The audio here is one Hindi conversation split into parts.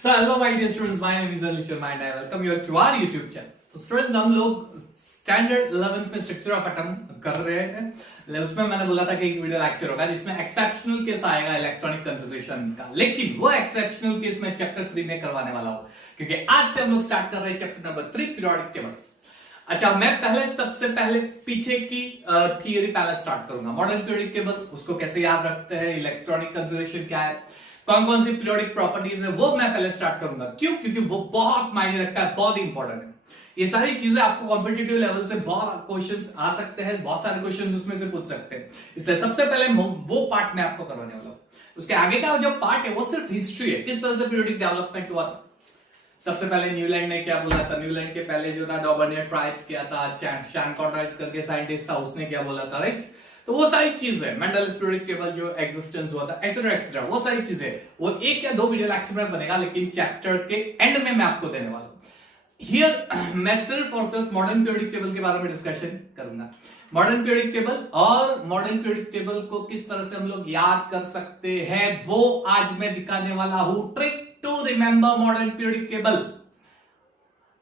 So hello my dear students, my name is Alisha and I welcome you to our YouTube channel. तो स्टूडेंट्स हम लोग स्टैंडर्ड 11th में स्ट्रक्चर ऑफ एटम कर रहे थे। उसमें मैंने बोला था कि एक वीडियो लेक्चर होगा जिसमें एक्सेप्शनल केस आएगा इलेक्ट्रॉनिक कन्फिगरेशन का, लेकिन वो एक्सेप्शनल केस में चैप्टर 3 में करवाने वाला हूं क्योंकि आज से हम लोग स्टार्ट कर रहे हैं चैप्टर नंबर 3 पीरियोडिक टेबल। अच्छा, मैं सबसे पहले पीछे की थियरी पहले स्टार्ट करूंगा। मॉडर्न पीरियोडिक टेबल उसको कैसे याद रखते हैं, इलेक्ट्रॉनिक कन्फिगरेशन क्या है, कौन कौन सी पीरियोडिक प्रॉपर्टीज है, वो मैं पहले स्टार्ट करूंगा। क्यों? क्योंकि वो बहुत मायने रखता है, बहुत इंपॉर्टेंट है। ये सारी चीजें आपको कॉम्पिटिटिव लेवल से बहुत क्वेश्चंस आ सकते हैं, बहुत सारे क्वेश्चंस उसमें से पूछ सकते हैं, इसलिए सबसे पहले वो पार्ट मैं आपको करवाने वाला हूं। उसके आगे का जो पार्ट है वो सिर्फ हिस्ट्री है, किस तरह से पीरियोडिक डेवलपमेंट हुआ था। सबसे पहले न्यूलैंड ने क्या बोला था, न्यूलैंड के पहले जो था डॉबर्नियर ट्राइब्स किया था, चैन कॉन्ट्राइट्स करके साइंटिस्ट था, उसने क्या बोला था, राइट। तो वो सारी चीजें मेंडल पीरियोडिक टेबल जो एग्जिस्टेंस हुआ था एक्सेट्रा एक्सेट्रा, वो सारी चीजें वो एक या दो वीडियो लेक्चर में बनेगा, लेकिन चैप्टर के एंड में मैं आपको देने वाला हूं। हियर मैं सिर्फ और सिर्फ मॉडर्न पीरियोडिक टेबल के बारे में डिस्कशन करूंगा। मॉडर्न पीरियोडिक टेबल और मॉडर्न पीरियोडिक टेबल को किस तरह से हम लोग याद कर सकते हैं वो आज मैं दिखाने वाला हूं। Trick to remember modern periodic table.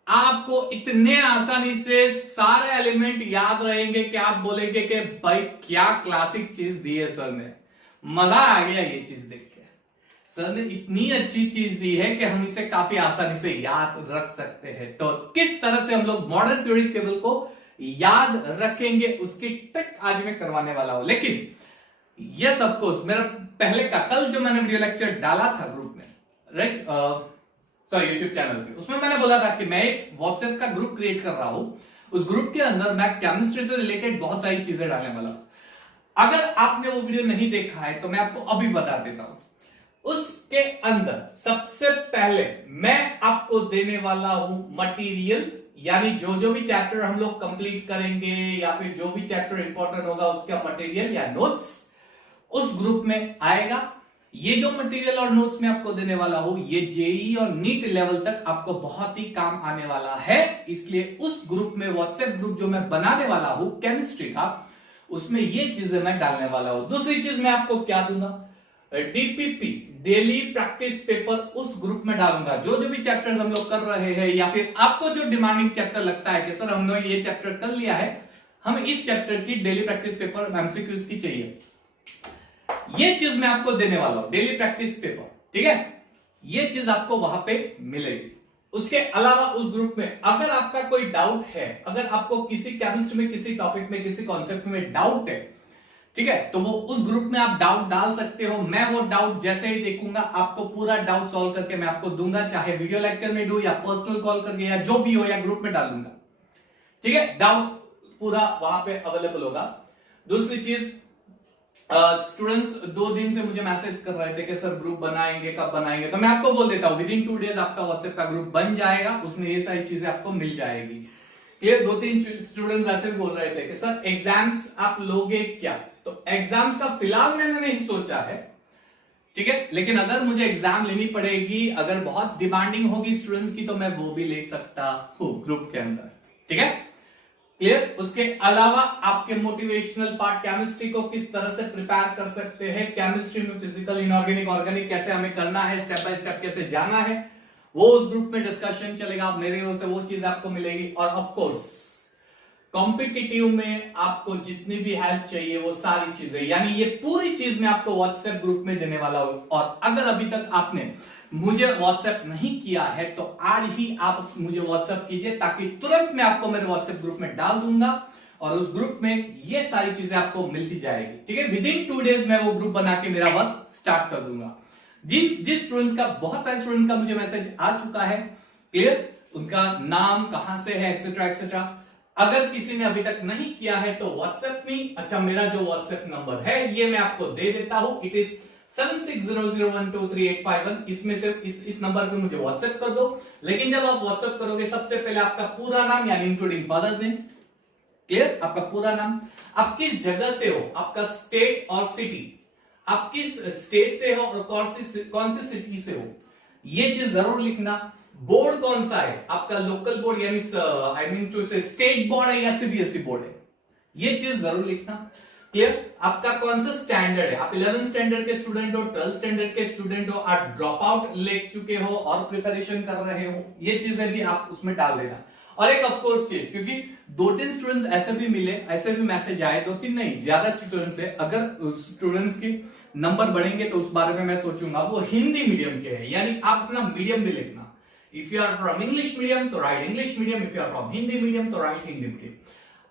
आपको इतने आसानी से सारे एलिमेंट याद रहेंगे कि आप बोलेंगे कि भाई क्या क्लासिक चीज दी है सर ने, मजा आ गया ये चीज देख के। सर ने इतनी अच्छी चीज दी है कि हम इसे काफी आसानी से याद रख सकते हैं। तो किस तरह से हम लोग मॉडर्न पीरियोडिक टेबल को याद रखेंगे उसकी ट्रिक आज मैं करवाने वाला हूं। लेकिन ये सब कुछ मेरा पहले का कल जो मैंने वीडियो लेक्चर डाला था ग्रुप में, राइट, यूट्यूब चैनल पे, उसमें मैंने बोला था कि मैं एक व्हाट्सएप का ग्रुप क्रिएट कर रहा हूं। उस ग्रुप के अंदर मैं केमिस्ट्री से रिलेटेड बहुत सारी चीजें डालने वाला हूं। अगर आपने वो वीडियो नहीं देखा है तो मैं आपको अभी बता देता हूं। उसके अंदर सबसे पहले मैं आपको देने वाला हूं मटेरियल, यानी जो भी चैप्टर हम लोग कंप्लीट करेंगे या फिर जो भी चैप्टर इंपॉर्टेंट होगा उसका मटेरियल या नोट्स उस ग्रुप में आएगा। ये जो मटेरियल और नोट्स मैं आपको देने वाला हूं ये जेई और नीट लेवल तक आपको बहुत ही काम आने वाला है, इसलिए उस ग्रुप में, व्हाट्सएप ग्रुप जो मैं बनाने वाला हूं केमिस्ट्री का, उसमें ये चीजें मैं डालने वाला हूं। दूसरी चीज मैं आपको क्या दूंगा, डीपीपी डेली प्रैक्टिस पेपर उस ग्रुप में डालूंगा। जो भी चैप्टर्स हम लोग कर रहे हैं या फिर आपको जो डिमांडिंग चैप्टर लगता है कि सर हमने ये चैप्टर कर लिया है, हमें इस चैप्टर की डेली प्रैक्टिस पेपर एमसीक्यूज की चाहिए, ये चीज मैं आपको देने वाला हूं, डेली प्रैक्टिस पेपर, ठीक है। ये चीज आपको वहां पे मिलेगी। उसके अलावा उस ग्रुप में अगर आपका कोई डाउट है, अगर आपको किसी केमिस्ट्री में, किसी टॉपिक में, किसी कॉन्सेप्ट में डाउट है, ठीक है, तो वो उस ग्रुप में आप डाउट डाल सकते हो। मैं वो डाउट जैसे ही देखूंगा आपको पूरा डाउट सॉल्व करके मैं आपको दूंगा, चाहे वीडियो लेक्चर में दूं या पर्सनल कॉल करके या जो भी हो, या ग्रुप में डाल दूंगा, ठीक है। डाउट पूरा वहां पे अवेलेबल होगा। दूसरी चीज, स्टूडेंट्स 2 दिन से मुझे मैसेज कर रहे थे कि सर ग्रुप बनाएंगे, कब बनाएंगे, तो मैं आपको बोल देता हूं विद इन 2 डेज आपका व्हाट्सएप का ग्रुप बन जाएगा, उसमें ये सारी चीजें आपको मिल जाएगी। क्लियर? 2-3 स्टूडेंट्स ऐसे भी बोल रहे थे कि सर एग्जाम्स आप लोगे क्या, तो एग्जाम्स का फिलहाल मैंने नहीं सोचा है, ठीक है, लेकिन अगर मुझे एग्जाम लेनी पड़ेगी, अगर बहुत डिमांडिंग होगी स्टूडेंट्स की, तो मैं वो भी ले सकता हूं ग्रुप के अंदर, ठीक है। क्लियर? उसके अलावा आपके मोटिवेशनल पार्ट, केमिस्ट्री को किस तरह से प्रिपेयर कर सकते हैं, केमिस्ट्री में फिजिकल, इनऑर्गेनिक, ऑर्गेनिक कैसे हमें करना है, स्टेप बाय स्टेप कैसे जाना है, वो उस ग्रुप में डिस्कशन चलेगा, मेरे ओर से वो चीज आपको मिलेगी। और ऑफ कोर्स कॉम्पिटिटिव में आपको जितनी भी हेल्प चाहिए वो सारी चीजें, यानी ये पूरी चीज मैं आपको व्हाट्सएप ग्रुप में देने वाला हूं। और अगर अभी तक आपने मुझे व्हाट्सएप नहीं किया है तो आज ही आप मुझे व्हाट्सएप कीजिए, ताकि तुरंत मैं आपको मेरे व्हाट्सएप ग्रुप में डाल दूंगा और उस ग्रुप में ये सारी चीजें आपको मिलती जाएगी, ठीक है। विद इन 2 डेज मैं वो ग्रुप बना के मेरा वर्क स्टार्ट कर दूंगा। जिस स्टूडेंट्स का, बहुत सारे स्टूडेंट्स का मुझे मैसेज आ चुका है, क्लियर, उनका नाम कहां से है, एक्सेट्रा एक्सेट्रा। अगर किसी ने अभी तक नहीं किया है तो व्हाट्सएप में, अच्छा मेरा जो व्हाट्सएप नंबर है ये मैं आपको दे देता हूं, इट इज 7600123851। इसमें से इस नंबर पे मुझे व्हाट्सएप कर दो। लेकिन जब आप व्हाट्सएप करोगे सबसे पहले आपका पूरा नाम, यानी इंक्लूडिंग फादर्स नेम, क्लियर, आपका पूरा नाम, आप किस जगह से हो, आपका स्टेट और सिटी, आप किस स्टेट से हो और कौन सी सिटी से हो, ये चीज जरूर लिखना। बोर्ड कौन सा है आपका, लोकल बोर्ड यानी आई मीन टू से स्टेट बोर्ड है या सीबीएसई बोर्ड है, ये चीज जरूर लिखना। क्लियर? आपका कौन सा स्टैंडर्ड है, आप 11th स्टैंडर्ड के स्टूडेंट हो, 12th स्टैंडर्ड के स्टूडेंट हो, आप ड्रॉप आउट ले चुके हो और प्रिपरेशन कर रहे हो, ये चीजें भी आप उसमें डाल देना। और एक ऑफ कोर्स चीज, क्योंकि 2-3 स्टूडेंट्स ऐसे भी मिले, ऐसे भी मैसेज आए, 2-3 नहीं ज्यादा स्टूडेंट्स है, अगर स्टूडेंट्स के नंबर बढ़ेंगे तो उस बारे में मैं सोचूंगा, वो हिंदी मीडियम के है, यानी आप अपना मीडियम भी लिखना। If you are from English medium तो write English medium, if you are from Hindi medium तो राइट हिंदी मीडियम।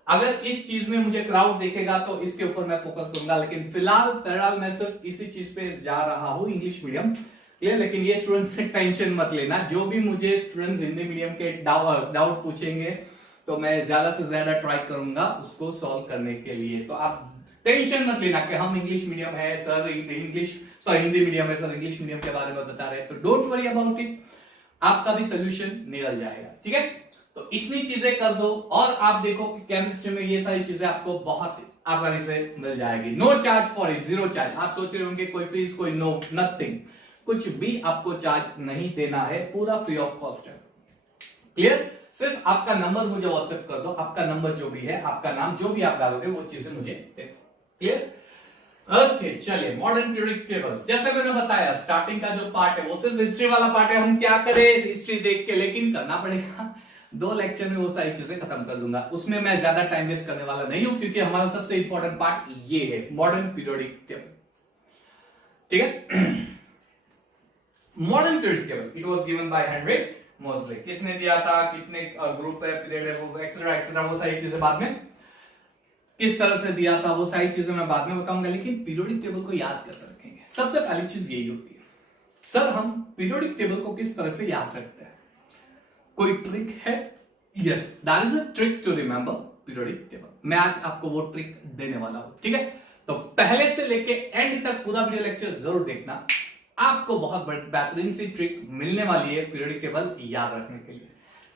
अगर इस चीज में मुझे क्राउड देखेगा तो इसके ऊपर मैं फोकस करूंगा, लेकिन फिलहाल मैं सिर्फ इसी चीज पे जा रहा हूं, इंग्लिश मीडियम। लेकिन ये स्टूडेंट्स से टेंशन मत लेना, जो भी मुझे स्टूडेंट्स हिंदी मीडियम के डाउट पूछेंगे तो मैं ज्यादा से ज्यादा ट्राई करूंगा उसको सॉल्व करने के लिए। तो आप टेंशन मत लेना कि हम इंग्लिश मीडियम है सर, हिंदी मीडियम है सर, इंग्लिश मीडियम के बारे में बता रहे हैं, तो डोंट वरी अबाउट इट, आपका भी सोल्यूशन निकल जाएगा। ठीक है, तो इतनी चीजें कर दो और आप देखो कि केमिस्ट्री में ये सारी चीजें आपको बहुत आसानी से मिल जाएगी। No charge for it, zero charge. आप सोच रहे होंगे कोई फीस, कोई नो, नथिंग, कुछ भी आपको चार्ज नहीं देना है, पूरा फ्री ऑफ कॉस्ट है। क्लियर? सिर्फ आपका नंबर मुझे व्हाट्सएप कर दो, आपका नंबर जो भी है, आपका नाम जो भी आप डालोगे वो चीजें मुझे दे दो। क्लियर? ओके, चलिए मॉडर्न पीरियोडिक टेबल, जैसे मैंने बताया स्टार्टिंग का जो पार्ट है वो सिर्फ हिस्ट्री वाला पार्ट है। हम क्या करें हिस्ट्री देख के, लेकिन करना पड़ेगा, 2 लेक्चर में वो सारी चीजें खत्म कर दूंगा, उसमें मैं ज्यादा टाइम वेस्ट करने वाला नहीं हूं, क्योंकि हमारा सबसे इंपॉर्टेंट पार्ट ये है, मॉडर्न पीरियोडिक टेबल। ठीक है, modern periodic table, it was given by Henry मोजले। किसने दिया था, कितने ग्रुप है, पीरियड है, वो एक्सेट्रा एक्सेट्रा, वो सारी चीजें बाद में, किस तरह से दिया था वो सारी चीजें मैं बाद में बताऊंगा। लेकिन पीरियोडिक टेबल को याद कैसे रखेंगे, सबसे पहली चीज यही होती है, सर हम पीरियोडिक टेबल को किस तरह से याद रखते हैं, कोई ट्रिक है? Yes, that is a trick to remember periodic table. मैं आज आपको वो ट्रिक देने वाला हूं। ठीक है, तो पहले से लेके एंड तक पूरा वीडियो लेक्चर जरूर देखना, आपको बहुत बेहतरीन सी ट्रिक मिलने वाली है पीरियोडिक टेबल याद रखने के लिए।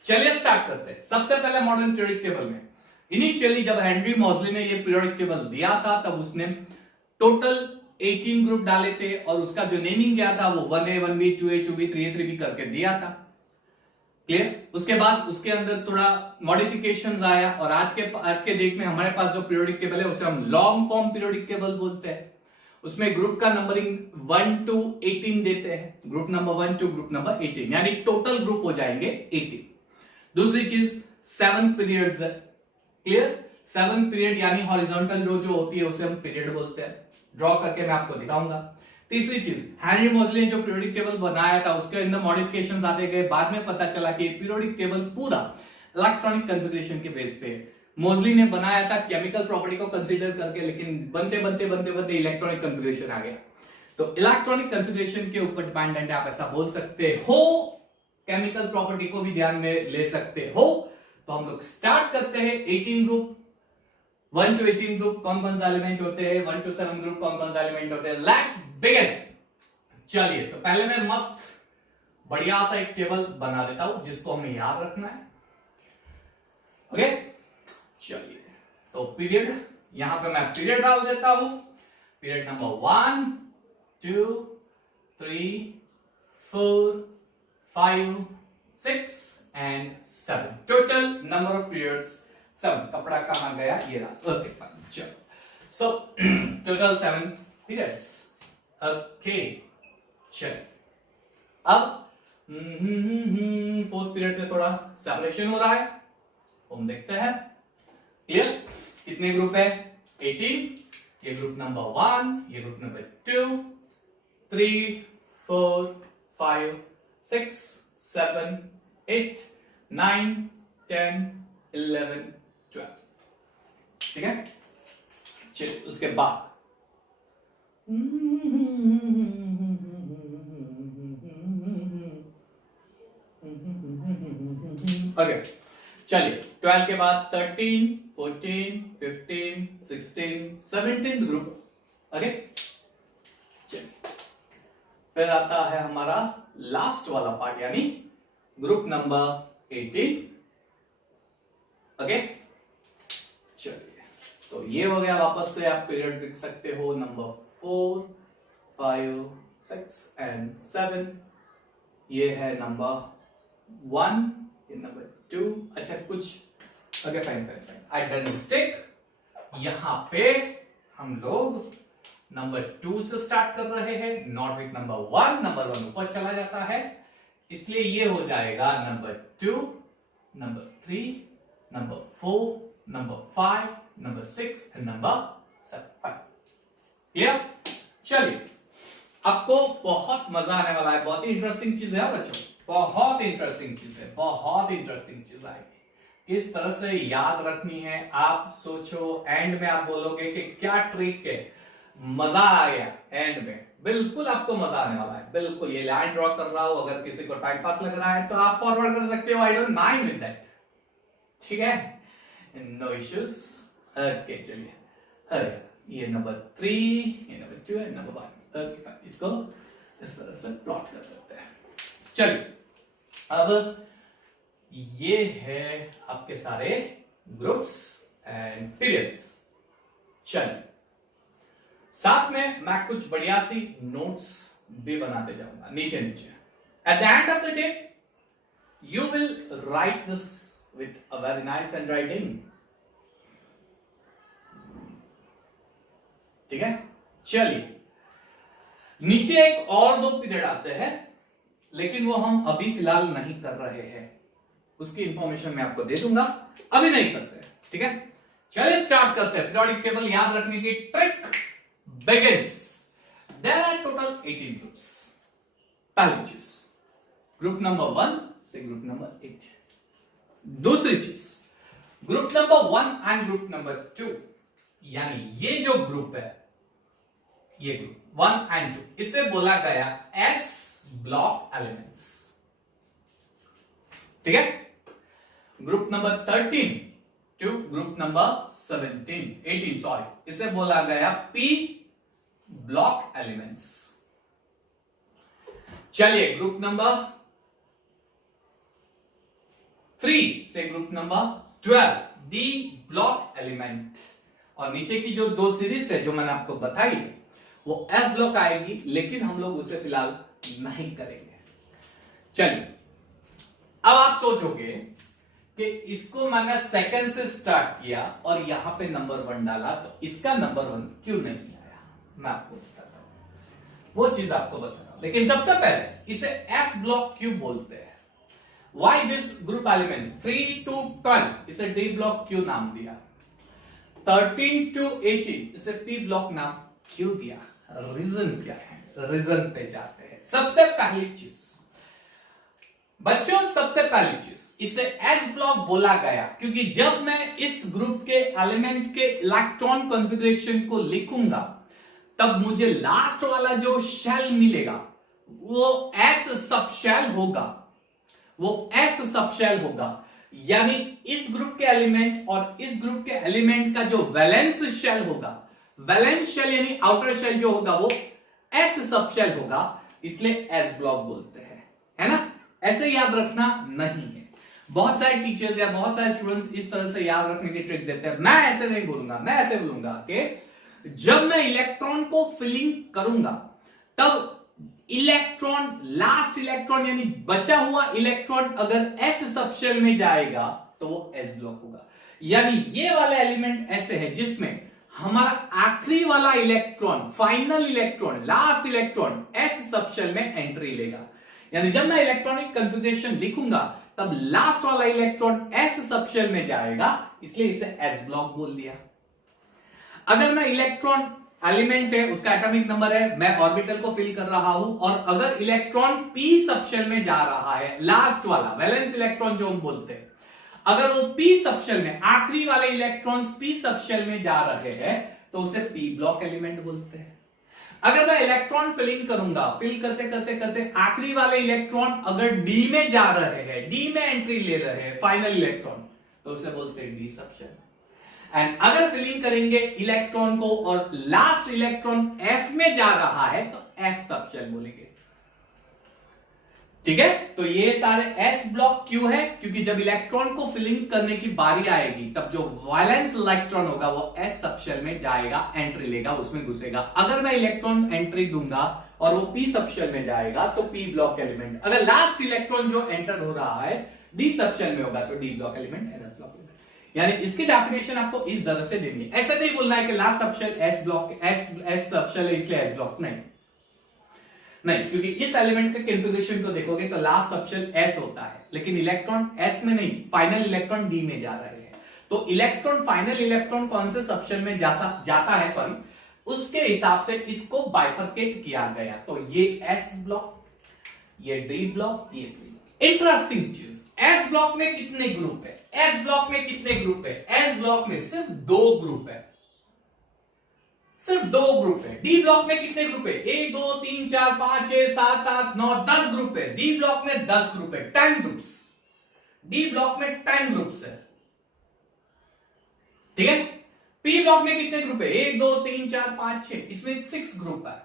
चलिए स्टार्ट करते हैं। सबसे पहले मॉडर्न पीरियोडिक टेबल में इनिशियली जब हेनरी मॉजले ने ये पीरियोडिक टेबल दिया था तब उसने टोटल 18 ग्रुप डाले थे और उसका जो नेमिंग किया था वो 1A 1B 2A 2B 3A 3B करके दिया था। क्लियर? उसके बाद उसके अंदर थोड़ा मॉडिफिकेशंस आया और आज के डेट में हमारे पास जो पीरियोडिक टेबल है उसे हम लॉन्ग फॉर्म पीरियोडिक टेबल बोलते हैं। उसमें ग्रुप का नंबरिंग 1 to 18 देते हैं, group number 1 to group number 18, यानी टोटल ग्रुप हो जाएंगे 18। दूसरी चीज 7 पीरियड्स है। क्लियर? 7 पीरियड यानी हॉरिजॉन्टल रो जो होती है उसे हम पीरियड बोलते हैं, ड्रॉ करके मैं आपको दिखाऊंगा। तीसरी चीज, हेनरी मोजले ने जो पीरियोडिक टेबल बनाया था उसके अंदर मॉडिफिकेशंस आते गए, बाद में पता चला कि पीरियोडिक टेबल पूरा इलेक्ट्रॉनिक कॉन्फ़िगरेशन के बेस पे मोजली ने बनाया था केमिकल प्रॉपर्टी को कंसीडर करके, लेकिन बनते इलेक्ट्रॉनिक कॉन्फ़िगरेशन आ गया। तो इलेक्ट्रॉनिक कॉन्फ़िगरेशन के ऊपर डिपेंडेंट है, आप ऐसा बोल सकते हो, केमिकल प्रॉपर्टी को भी ध्यान में ले सकते हो। तो हम लोग स्टार्ट करते हैं। 18 ग्रुप, 1 to 18 ग्रुप कौन कौन सा एलिमेंट होते हैं, 1 to 7 ग्रुप कौन कौन सा एलिमेंट होते हैं। Let's begin. चलिए, तो पहले मैं मस्त बढ़िया सा एक टेबल बना देता हूं जिसको हमें याद रखना है। ओके, चलिए, तो पीरियड, यहां पे मैं पीरियड डाल देता हूं, period number 1 2 3 4 5 6 and 7, total number of periods 7। कपड़ा कहां गया, ये रहा। ओके फाइन, चलो, सो टोटल 7 पीरियड्स। ओके, चलिए, अब फोर्थ पीरियड से थोड़ा सेपरेशन हो रहा है, हम देखते हैं। क्लियर? कितने ग्रुप है, 18, ये ग्रुप नंबर 1, ये ग्रुप नंबर 2 3 4 5 6 7 8 9 10 11 12। ठीक है, चलिए, उसके बाद ओके, चलिए, 12 के बाद 13 14 15 16 17 ग्रुप। ओके, चलिए, फिर आता है हमारा लास्ट वाला पार्ट यानी ग्रुप नंबर 18। ओके, चलिए, तो ये हो गया। वापस से आप पीरियड देख सकते हो, नंबर 4 5 6 and 7, ये है नंबर 1, ये नंबर 2। अच्छा, कुछ okay, fine, I done mistake. यहां पे हम लोग नंबर 2 से स्टार्ट कर रहे हैं, नॉट विथ नंबर 1। नंबर 1 ऊपर चला जाता है, इसलिए ये हो जाएगा number 2, number 3, number 4, number 5, number 6 and number 7। Clear? चलिए, आपको बहुत मजा आने वाला है, बहुत ही इंटरेस्टिंग चीज है बच्चों, बहुत इंटरेस्टिंग चीज है, बहुत इंटरेस्टिंग चीज आएगी। किस तरह से याद रखनी है आप सोचो, एंड में आप बोलोगे कि क्या ट्रिक है, मजा आ गया। एंड में बिल्कुल आपको मजा आने वाला है, बिल्कुल। ये लाइन ड्रॉ कर रहा हूं, अगर किसी को टाइम पास लग रहा है तो आप फॉरवर्ड कर सकते हो, I don't mind with that. ठीक है, नो इश्यूज। ओके चलिए, अरे ये नंबर 3, ये नंबर 2 एंड नंबर 1। ओके, इसको इस तरह से प्लॉट कर देते हैं। चलिए, अब ये है आपके सारे ग्रुप्स एंड पीरियड्स। चलिए, साथ में मैं कुछ बढ़िया सी नोट्स भी बनाते जाऊंगा नीचे नीचे। At the end of the day you will write this with a very nice hand writing. ठीक है, चलिए, नीचे एक और 2 पीरियड आते हैं, लेकिन वो हम अभी फिलहाल नहीं कर रहे हैं, उसकी इंफॉर्मेशन मैं आपको दे दूंगा, अभी नहीं करते हैं। ठीक है, चलिए स्टार्ट करते हैं। पीरियोडिक टेबल याद रखने की trick begins. There are total 18 groups. पहली चीज, ग्रुप नंबर 1 से ग्रुप नंबर 8। दूसरी चीज, group number 1 and group number 2, यानी ये जो ग्रुप है, ये ग्रुप 1 एंड 2, इसे बोला गया एस ब्लॉक एलिमेंट्स। ठीक है, group number 13 to group number 18 sorry, इसे बोला गया पी ब्लॉक एलिमेंट्स। चलिए, ग्रुप नंबर 3 से group number 12 D block element. और नीचे की जो 2 सीरीज है जो मैंने आपको बताई वो एफ ब्लॉक आएगी, लेकिन हम लोग उसे फिलहाल नहीं करेंगे। चलिए, अब आप सोचोगे कि इसको मैंने सेकंड से स्टार्ट किया और यहां पे नंबर 1 डाला, तो इसका नंबर 1 क्यों नहीं आया? मैं आपको बताता हूं, वो चीज आपको बता रहा हूं। लेकिन सबसे पहले इसे एस ब्लॉक क्यों बोलते हैं? Why this group elements 3 to 12 इसे डी ब्लॉक क्यों नाम दिया? 13 to 18 इसे पी ब्लॉक नाम क्यों दिया? रीजन क्या है? रीजन पे जाते हैं। सबसे पहली चीज बच्चों, सबसे पहली चीज, इसे एस ब्लॉक बोला गया क्योंकि जब मैं इस ग्रुप के एलिमेंट के इलेक्ट्रॉन कॉन्फ़िगरेशन को लिखूंगा, तब मुझे लास्ट वाला जो शेल मिलेगा वो एस सब शेल होगा, वो एस सब शेल होगा। यानी इस ग्रुप के एलिमेंट और इस ग्रुप के एलिमेंट का जो वैलेंस शेल होगा, वैलेंस शेल यानी आउटर शेल जो होगा वो एस सब शेल होगा, इसलिए एस ब्लॉक बोलते हैं, है ना? ऐसे याद रखना नहीं है। बहुत सारे टीचर्स या बहुत सारे स्टूडेंट्स इस तरह से याद रखने की ट्रिक देते हैं। मैं ऐसे नहीं बोलूंगा, मैं ऐसे बोलूंगा कि जब मैं इलेक्ट्रॉन को फिलिंग करूंगा, तब इलेक्ट्रॉन, लास्ट इलेक्ट्रॉन यानी बचा हुआ इलेक्ट्रॉन अगर एस सबशेल में जाएगा तो वो एस ब्लॉक होगा। यानी ये वाला एलिमेंट ऐसे है जिसमें हमारा आखिरी वाला electron, final electron, last electron S subshell में एंट्री लेगा। यानी जब मैं इलेक्ट्रॉनिक कॉन्फ़िगरेशन लिखूंगा तब लास्ट वाला इलेक्ट्रॉन एस सबशेल में जाएगा, इसलिए इसे एस ब्लॉक बोल दिया। अगर मैं इलेक्ट्रॉन एलिमेंट है, उसका एटॉमिक नंबर है, मैं ऑर्बिटल को फिल कर रहा हूं और अगर इलेक्ट्रॉन पी सबशेल में जा रहा है, लास्ट वाला वैलेंस इलेक्ट्रॉन जो हम बोलते हैं, अगर वो पी सबशेल में, आखिरी वाले इलेक्ट्रॉन्स पी सबशेल में जा रहे हैं तो उसे पी ब्लॉक एलिमेंट बोलते हैं। अगर मैं इलेक्ट्रॉन फिलिंग करूंगा, फिल करते करते करते आखिरी वाले इलेक्ट्रॉन अगर डी में जा रहे हैं, डी में एंट्री ले रहे हैं फाइनल इलेक्ट्रॉन, तो उसे बोलते हैं डी सबशेल। एंड अगर फिलिंग करेंगे इलेक्ट्रॉन को और लास्ट इलेक्ट्रॉन एफ में जा रहा है तो एफ सबशेल बोलेंगे। ठीक है, तो ये सारे एस ब्लॉक क्यों है? क्योंकि जब इलेक्ट्रॉन को फिलिंग करने की बारी आएगी तब जो वैलेंस इलेक्ट्रॉन होगा वो एस सबशेल में जाएगा, एंट्री लेगा, उसमें घुसेगा। अगर मैं इलेक्ट्रॉन एंट्री दूंगा और वो पी सबशेल में जाएगा तो पी ब्लॉक एलिमेंट। अगर लास्ट इलेक्ट्रॉन जो एंटर हो रहा है डी सबशेल में होगा तो D block element, N block element. यानी इसकी डेफिनेशन आपको इस तरह से देनी है। ऐसा नहीं बोलना है कि last subshell S block, S subshell है इसलिए एस ब्लॉक, नहीं नहीं, क्योंकि इस एलिमेंट के कॉन्फ़िगरेशन को देखोगे तो लास्ट सबशेल एस होता है, लेकिन इलेक्ट्रॉन एस में नहीं, फाइनल इलेक्ट्रॉन डी में जा रहे हैं। तो इलेक्ट्रॉन, फाइनल इलेक्ट्रॉन कौन से सबशेल में जाता है, सॉरी, उसके हिसाब से इसको बाइफरकेट किया गया। तो ये एस ब्लॉक, ये डी ब्लॉक, ये बी। इंटरेस्टिंग चीज, एस ब्लॉक में कितने ग्रुप है? एस ब्लॉक में कितने ग्रुप है? एस ब्लॉक में सिर्फ 2 ग्रुप है, सिर्फ 2 ग्रुप है। डी ब्लॉक में कितने ग्रुप है? 1 2 3 4 5 6 7 8 9 10 ग्रुप है। डी ब्लॉक में 10 ग्रुप है, 10 ग्रुप्स। डी ब्लॉक में 10 ग्रुप्स है, ठीक है। पी ब्लॉक में कितने ग्रुप है? 1 2 3 4 5 6, इसमें 6 ग्रुप है,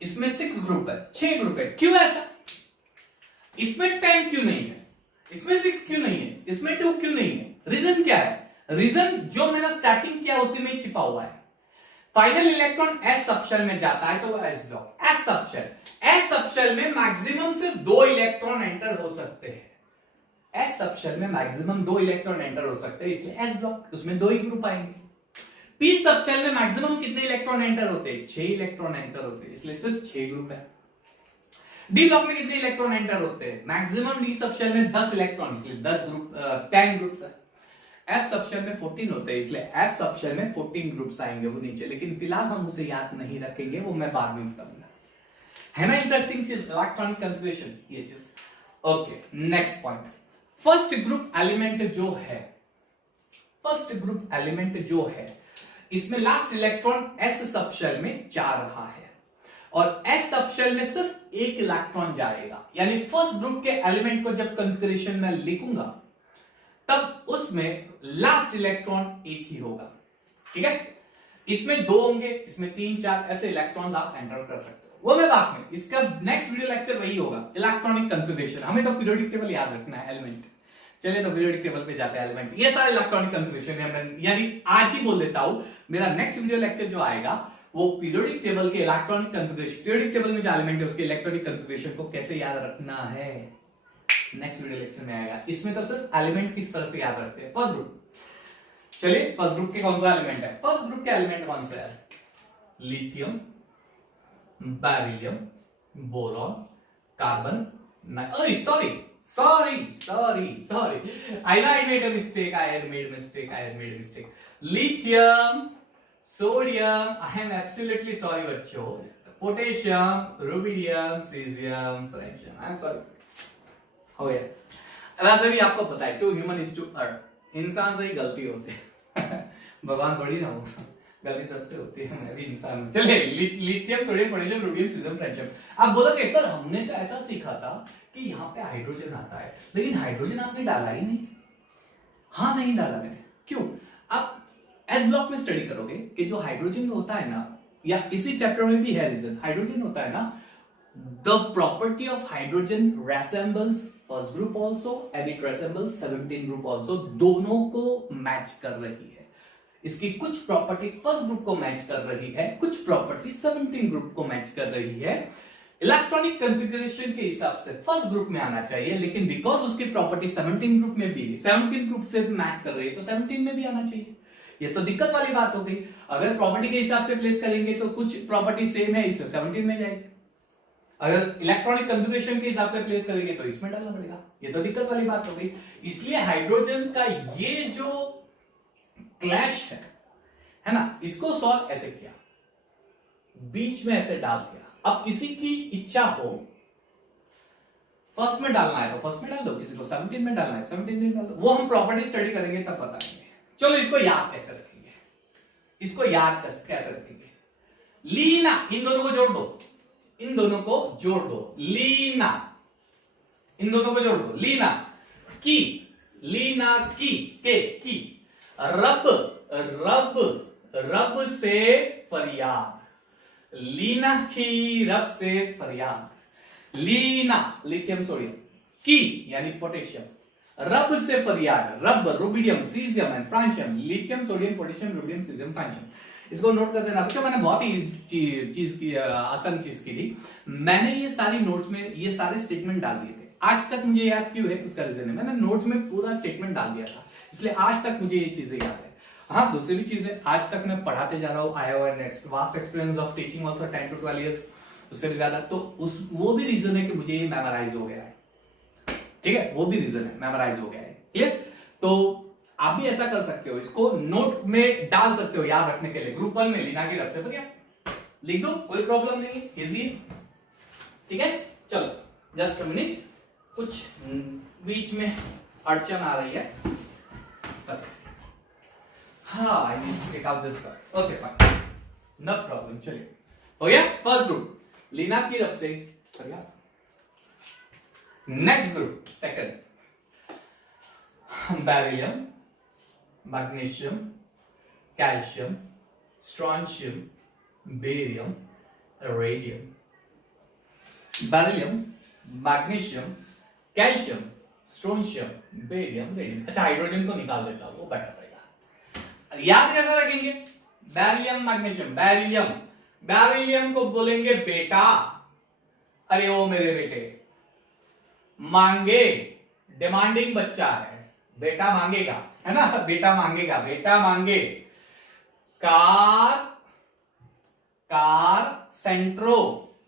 इसमें 6 ग्रुप है, 6 ग्रुप है। क्यों ऐसा? इसमें 10 क्यों नहीं है? इसमें 6 क्यों नहीं है? इसमें 2 क्यों नहीं है? रीजन क्या है? रीजन जो मैंने स्टार्टिंग किया उसी में छिपा हुआ है। फाइनल इलेक्ट्रॉन एस सबशेल में जाता है तो वो S block, S subshell. S subshell में मैक्सिमम सिर्फ 2 इलेक्ट्रॉन एंटर हो सकते हैं। एस सबशेल में मैक्सिमम 2 इलेक्ट्रॉन एंटर हो सकते हैं, इसलिए एस ब्लॉक, उसमें 2 ही ग्रुप आएंगे। पी सबशेल में मैक्सिमम कितने इलेक्ट्रॉन एंटर होते हैं? 6 इलेक्ट्रॉन एंटर होते हैं, इसलिए सिर्फ 6 ग्रुप है। डी ब्लॉक में कितने इलेक्ट्रॉन एंटर होते हैं? मैक्सिमम डी सबशेल में 10 इलेक्ट्रॉन, इसलिए 10 ग्रुप, 10 ग्रुप्स है। एफ सबशेल में 14 होते हैं, इसलिए एफ सबशेल में 14 ग्रुप्स आएंगे वो नीचे, लेकिन फिलहाल हम उसे याद नहीं रखेंगे, वो मैं बाद में बताऊंगा। है ना इंटरेस्टिंग चीज, इलेक्ट्रॉनिक कॉन्फ़िगरेशन, ये चीज। Okay, next point, first group element जो है, फर्स्ट ग्रुप एलिमेंट जो है, इसमें लास्ट इलेक्ट्रॉन एस सबशेल में जा रहा है और एस सबशेल में सिर्फ 1 इलेक्ट्रॉन जाएगा। यानी फर्स्ट ग्रुप के एलिमेंट को जब कॉन्फ़िगरेशन में लिखूंगा तब उसमें लास्ट इलेक्ट्रॉन 1 ही होगा, ठीक है। इसमें 2 होंगे, इसमें 3 4 ऐसे इलेक्ट्रॉन्स आप एंटर कर सकते हो, वो मैं बाद में, इसका नेक्स्ट वीडियो लेक्चर वही होगा, इलेक्ट्रॉनिक कॉन्फ़िगरेशन। हमें तो पीरियोडिक टेबल याद रखना है, एलिमेंट। चलिए तो पीरियोडिक टेबल पे जाते हैं, एलिमेंट, ये सारे इलेक्ट्रॉनिक कॉन्फ़िगरेशन है। यानी आज ही बोल देता हूं, मेरा नेक्स्ट वीडियो लेक्चर जो आएगा वो पीरियोडिक टेबल के इलेक्ट्रॉनिक कॉन्फ़िगरेशन, पीरियोडिक टेबल में जो एलिमेंट है उसके इलेक्ट्रॉनिक कॉन्फ़िगरेशन को कैसे याद रखना है, नेक्स्ट वीडियो लेक्चर में आएगा। इसमें तो सिर्फ एलिमेंट किस तरह से याद रखते हैं। फर्स्ट ग्रुप, चलिए फर्स्ट ग्रुप के कौन सा एलिमेंट है? फर्स्ट ग्रुप के एलिमेंट कौन सा है? Lithium, beryllium, boron, carbon, sorry I know I made a mistake. I had made a mistake. Lithium, sodium. I am absolutely sorry, बच्चों. Potassium, rubidium, cesium, francium. I am sorry. हो गया। वैसे भी आपको पता है, 2 human is to earth. इंसान से ही गलती होती है। भगवान थोड़ी ना हो, गलती सबसे होती है, मैं भी इंसान हूं। चलिए, lithium, sodium, potassium, rubidium, caesium, francium. आप बोलोगे सर हमने तो ऐसा सीखा था कि यहाँ पे हाइड्रोजन आता है, लेकिन हाइड्रोजन आपने डाला ही नहीं। हाँ, नहीं डाला मैंने। क्यों? आप एस ब्लॉक में स्टडी करोगे कि जो हाइड्रोजन होता है ना, या इसी चैप्टर में भी है रीजन, हाइड्रोजन होता है ना, the property of hydrogen resembles first group also and it resembles 17 group also, दोनों को मैच कर रही है। इसकी कुछ प्रॉपर्टी फर्स्ट ग्रुप को मैच कर रही है, कुछ प्रॉपर्टी 17 ग्रुप को मैच कर रही है। इलेक्ट्रॉनिक कॉन्फ़िगरेशन के हिसाब से फर्स्ट ग्रुप में आना चाहिए, लेकिन बिकॉज उसकी प्रॉपर्टी 17 ग्रुप में भी, 17 ग्रुप से मैच कर रही है, तो 17 में भी आना चाहिए। ये तो दिक्कत वाली बात हो गई। अगर प्रॉपर्टी के हिसाब से प्लेस करेंगे तो कुछ प्रॉपर्टी सेम है, इससे 17 में जाएगी। अगर इलेक्ट्रॉनिक कॉन्फ़िगरेशन के हिसाब से प्लेस करेंगे तो इसमें डालना पड़ेगा। ये तो दिक्कत वाली बात हो गई। इसलिए हाइड्रोजन का ये जो क्लैश है ना, इसको सॉल्व ऐसे किया, बीच में ऐसे डाल दिया। अब किसी की इच्छा हो फर्स्ट में डालना है तो फर्स्ट में डाल दो, किसी को 17 में डालना है 17 में डाल दो, वो हम प्रॉपर्टी स्टडी करेंगे तब बताएंगे। चलो इसको याद कैसे रखेंगे, इसको याद कैसे रखेंगे? लीना, इन दोनों को जोड़ दो, इन दोनों को जोड़ दो, लीना, इन दोनों को जोड़ दो, लीना की, लीना की, के की, रब, रब, रब से फरियाद, लीना की रब से फरियाद, लीना लिथियम सोडियम, की यानी पोटेशियम, रब से फरियाद, रब rubidium caesium and francium, lithium sodium potassium rubidium caesium francium. इसको नोट कर देना बच्चों। मैंने बहुत ही चीज की आसान चीज की थी। मैंने ये सारी नोट्स में ये सारे स्टेटमेंट डाल दिए थे। आज तक मुझे याद क्यों है उसका रीजन है, मैंने नोट्स में पूरा स्टेटमेंट डाल दिया था, इसलिए आज तक मुझे ये चीजें याद है। हाँ, दूसरी भी चीज है, आज तक मैं पढ़ाते जा रहा हूँ। I have an vast experience of teaching also 10 to 12 years, उससे भी ज्यादा। तो उस वो भी रीजन है कि मुझे ये मेमोराइज हो गया है, ठीक है, वो भी रीजन है, मेमोराइज हो गया है। क्लियर? तो आप भी ऐसा कर सकते हो, इसको नोट में डाल सकते हो याद रखने के लिए। ग्रुप 1 में लीना की रफ से तो क्या लिख दो, कोई प्रॉब्लम नहीं है, इजी है, ठीक है। चलो जस्ट मिनट, कुछ बीच में अड़चन आ रही है। हाँ, I need to take out this part. Okay fine, no problem. चलिए हो गया फर्स्ट ग्रुप लीना की रफ से। Next group second, beryllium, magnesium, calcium, strontium, barium, radium. Beryllium, magnesium, calcium, strontium, barium, radium. अच्छा, हाइड्रोजन को निकाल देता हूं, वो बेटर रहेगा। याद कैसे रखेंगे? Beryllium, magnesium. बेरिलियम को बोलेंगे बेटा, अरे ओ मेरे बेटे, मांगे, डिमांडिंग बच्चा है, बेटा मांगेगा, है ना, बेटा मांगेगा, बेटा मांगे। कार सेंट्रो,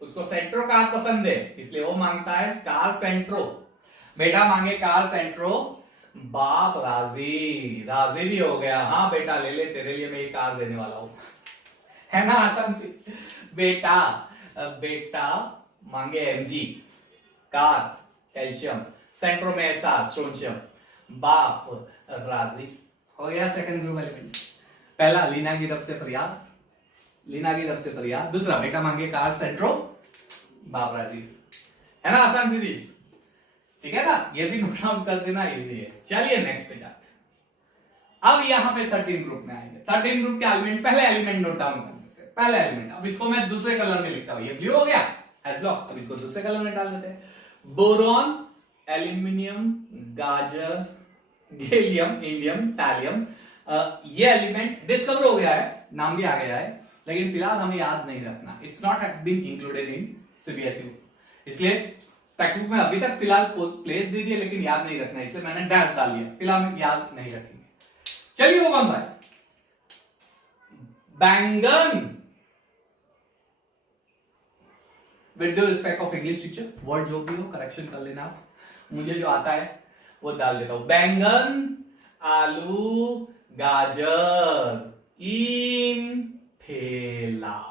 उसको सेंट्रो कार पसंद है, इसलिए वो मांगता है कार सेंट्रो। बेटा मांगे कार सेंट्रो। बाप राजी भी हो गया, हाँ बेटा ले ले, तेरे लिए मैं ये कार देने वाला हूं, है ना, आसान सी। बेटा मांगे एमजी, कार कैल्शियम, सेंट्रो में एसआर स्ट्रोंशियम, बाप राजी हो गया। सेकंड ग्रुप एलिमेंट, पहला लीना की तरफ से फरियाद, दूसरा बेटा मांगे कार सेंट्रो, बाप राजी, है ना, आसान सी चीज, ठीक है ना। ये भी नोट डाउन कर देना, इजी है। चलिए नेक्स्ट पे जाते हैं। अब यहां पे 13 ग्रुप में आएंगे। 13 ग्रुप के एलिमेंट, पहले एलिमेंट नोट डाउन कर देते हैं। पहले एलिमेंट, अब इसको मैं दूसरे कलर में लिखता हूं, ये ब्लू हो गया एस ब्लॉक, अब इसको दूसरे कलर में डाल देते हैं। बोरॉन, एल्यूमिनियम, गाजर, गैलियम, इंडियम, टैलियम। ये एलिमेंट डिस्कवर हो गया है, नाम भी आ गया है, लेकिन फिलहाल हमें याद नहीं रखना। It's not been included in CBSE, इसलिए टेक्स्ट बुक में अभी तक फिलहाल प्लेस दे दिया, लेकिन याद नहीं रखना, इसलिए मैंने डैश डाल दिया, फिलहाल हम याद नहीं रखेंगे। चलिए वो कौन सा है? बैंगन। With due respect of English teacher, word जो भी हो करेक्शन कर लेना आप, मुझे जो आता है वो डाल देता हूं। बैंगन, आलू, गाजर इन थैला।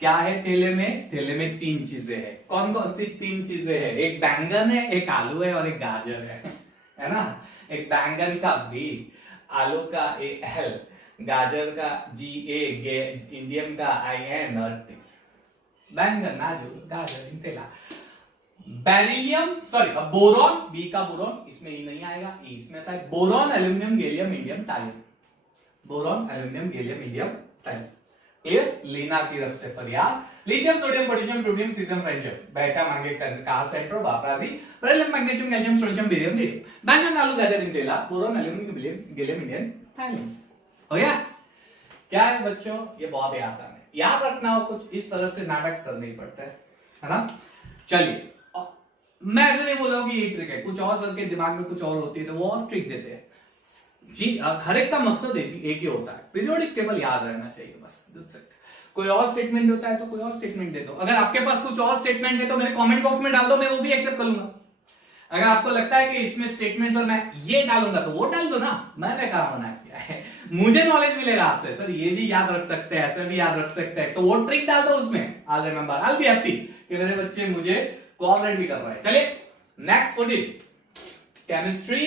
क्या है थैले में? थैले में 3 चीजें हैं। कौन कौन सी 3 चीजें हैं? एक बैंगन है, एक आलू है और एक गाजर है ना। एक बैंगन का बी, आलू का एल, गाजर का GA, इंडियम का IN और टी। बैंगन, आलू, गाजर इन थैला। बेरिलियम, सॉरी बोरॉन, बी का बोरॉन, इसमें ई नहीं आएगा, ई इसमें आता है। Boron, aluminium, gallium, indium, thallium. Boron, aluminium, gallium, indium, thallium. Clear? Leena की रफ से फरियाद। Lithium, sodium, potassium, plutonium, caesium, francium. बेटा मांगे कार सेंट्रो, बाप राजी। Beryllium, magnesium, calcium, strontium, barium, radium. बैंगन, आलू, गाजर इन थैला। Boron, aluminium, gallium, indium, टैलियम। हो गया? क्या है बच्चों? ये बहुत ही आसान है, याद रखना हो, कुछ इस तरह से नाटक करने ही पड़ता है ना। चलिए, मैं ऐसे नहीं बोल रहा हूं कि ये ट्रिक है, कुछ और सबके दिमाग में कुछ और होती है तो वो और ट्रिक देते हैं जी। हर एक का मकसद एक ही होता है, पीरियोडिक टेबल याद रहना चाहिए बस। कोई और स्टेटमेंट होता है तो कोई और स्टेटमेंट दे दो। अगर आपके पास कुछ और स्टेटमेंट है तो मेरे कमेंट बॉक्स में डाल दो, मैं वो भी एक्सेप्ट कर लूंगा। अगर आपको लगता है कि इसमें स्टेटमेंट्स और मैं ये डालूंगा तो वो डाल दो ना, मैंने कहा मना किया है। मुझे नॉलेज मिलेगा आपसे, सर ये भी याद रख सकते हैं, ऐसे भी याद रख सकते हैं, तो वो ट्रिक डाल दो उसमें। आज remember, I will be happy कि मेरे बच्चे मुझे कोऑपरेट भी कर रहे हैं। चलिए नेक्स्ट 14 केमिस्ट्री।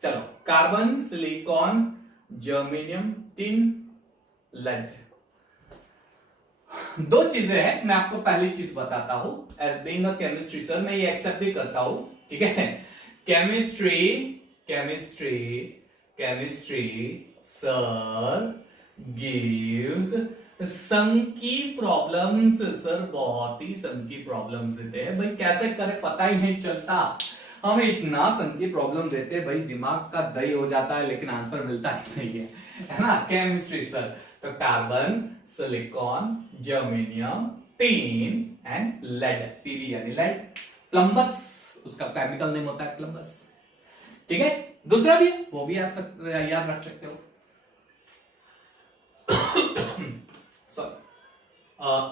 चलो, carbon, silicon, germanium, tin, lead. 2 चीजें हैं, मैं आपको पहली चीज बताता हूं। As being a chemistry sir, मैं ये एक्सेप्ट भी करता हूं, ठीक है। केमिस्ट्री सर गिव्स सम की प्रॉब्लम्स। सर बहुत ही सम की प्रॉब्लम्स देते हैं भाई, कैसे करें पता ही नहीं चलता। हमें इतना सम की प्रॉब्लम देते हैं भाई, दिमाग का दही हो जाता है, लेकिन आंसर मिलता ही नहीं है ना। केमिस्ट्री सर तो carbon, silicon, germanium, tin and lead, PB यानी लेड। प्लम्बस उसका केमिकल नेम होता है प्लम्बस। ठीक है, दूसरा भी है, वो भी याद रख सकते हो।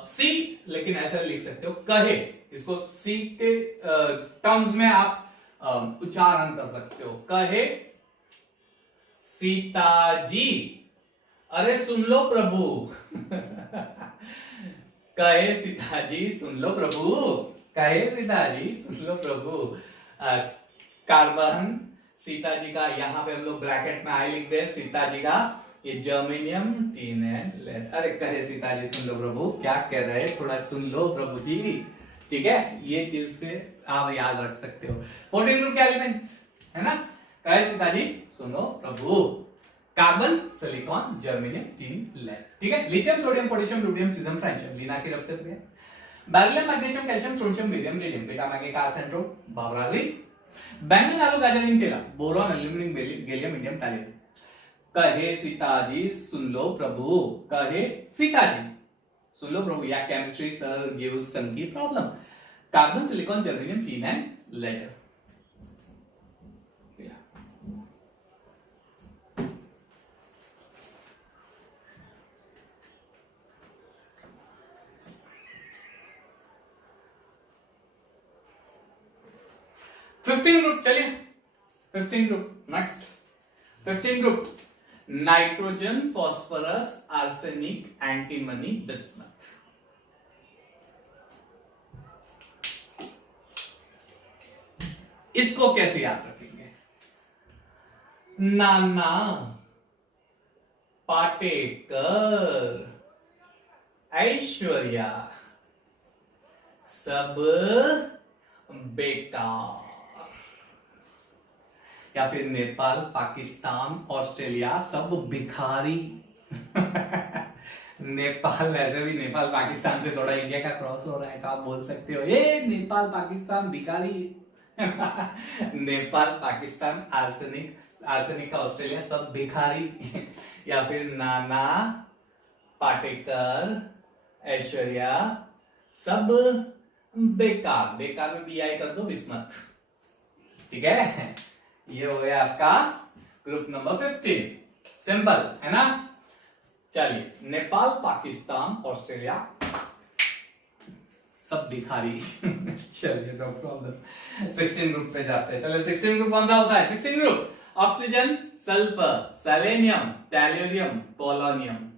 सी, लेकिन ऐसा लिख सकते हो कहे, इसको सी के टर्म्स में आप उच्चारण कर सकते हो। कहे सीताजी, अरे सुन लो प्रभु। कहे सीताजी सुन लो प्रभु, कहे सीताजी सुन लो प्रभु। कार्बन, सीता जी का, यहां पे हम लोग ब्रैकेट में आई लिख दे, सीता जी का ये जर्मेनियम, टीन एंड लेड। अरे कहे सीता जी सुन लो प्रभु, क्या कह रहे हैं, थोड़ा सुन लो प्रभु जी। ठीक है, ये चीज से आप याद रख सकते हो। 14 ग्रुप के एलिमेंट है ना, कहे सीता जी सुनो प्रभु, carbon, silicon, germanium, tin, lead. ठीक है, lithium, sodium, potassium, rubidium, caesium, francium, लीना की रब से beryllium, magnesium, calcium, sodium, barium, radium, बीटा मैग्नीक, आर्सेंट्रो, बाबराजी, बैंगन, आलू, गाजर, केला, boron, aluminium, gallium, indium, thallium. कहे सीताजी सुन लो प्रभु, कहे सीताजी सुन लो प्रभु, या केमिस्ट्री सर गिव्स सम की problem. Carbon, silicon, germanium, tin and lead. 15 group, चलिए 15 group next. 15 group, nitrogen, phosphorus, arsenic, antimony, bismuth. इसको कैसे याद रखेंगे? नाना पाटेकर, ऐश्वर्या, सब बेकार। या फिर नेपाल, पाकिस्तान, ऑस्ट्रेलिया, सब भिखारी। नेपाल, वैसे भी नेपाल पाकिस्तान से थोड़ा इंडिया का क्रॉस हो रहा है, तो आप बोल सकते हो ये नेपाल पाकिस्तान भिखारी। नेपाल, पाकिस्तान, आर्सेनिक का ऑस्ट्रेलिया, सब भिखारी। या फिर नाना पाटेकर, ऐश्वर्या, सब बेकार। बेकार में भी आई कर दो, बिस्मथ। ठीक है, ये हो गया आपका ग्रुप नंबर 15। सिंपल है ना। चलिए, नेपाल, पाकिस्तान, ऑस्ट्रेलिया, सब भिखारी। चलिए, नो प्रॉब्लम। 16 ग्रुप पे जाते हैं। चलिए, 16 ग्रुप कौन सा होता है? 16 group, oxygen, sulphur, selenium, tellurium, polonium.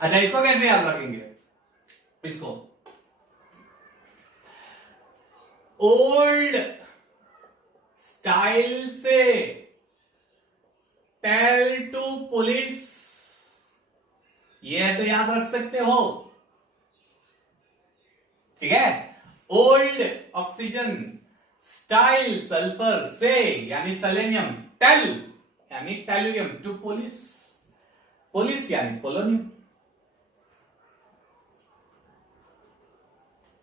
अच्छा, इसको कैसे याद रखेंगे? इसको ओल्ड स्टाइल से टेल टू पुलिस, ये ऐसे याद रख सकते हो। ठीक है, ओल्ड ऑक्सीजन, स्टाइल सल्फर से यानी सेलेनियम, टेल यानी टेल्यूरियम, टू पुलिस, पुलिस यानी पोलोनियम,